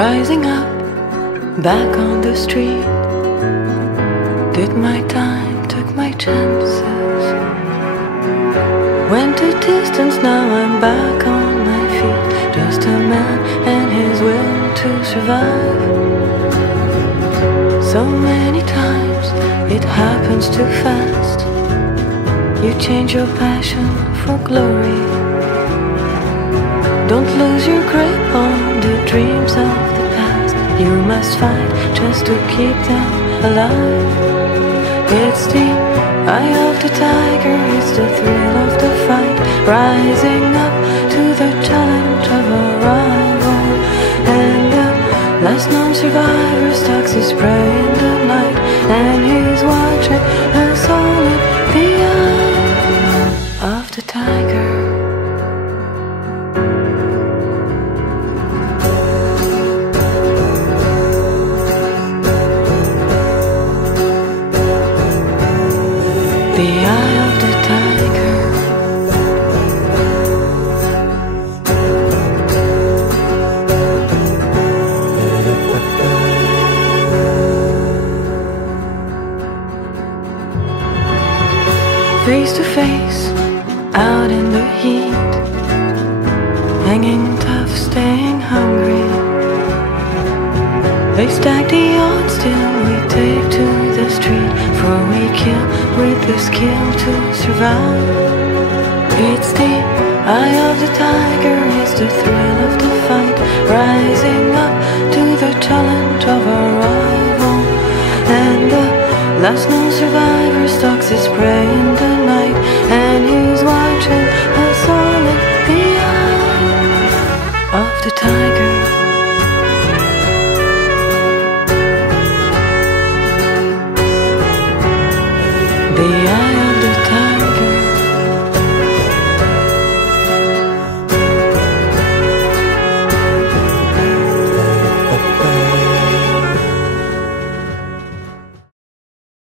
Rising up, back on the street. Did my time, took my chances. Went a distance, now I'm back on my feet. Just a man and his will to survive. So many times it happens too fast. You change your passion for glory. Don't lose your grip on the dreams of the past. You must fight just to keep them alive. It's the eye of the tiger, it's the thrill of the fight. Rising up to the challenge of a rival. And the last known survivor stalks his prey in the night. And he's watching us all in the eye of the tiger. The eye of the tiger. Face to face, out in the heat. Hanging tough, staying hungry. They stack the odds till we take to the street. For we kill with the skill to survive. It's the eye of the tiger, it's the thrill of the fight. Rising up to the challenge of a rival. And the last known survivor stalks his prey in the night. And he's watching us all.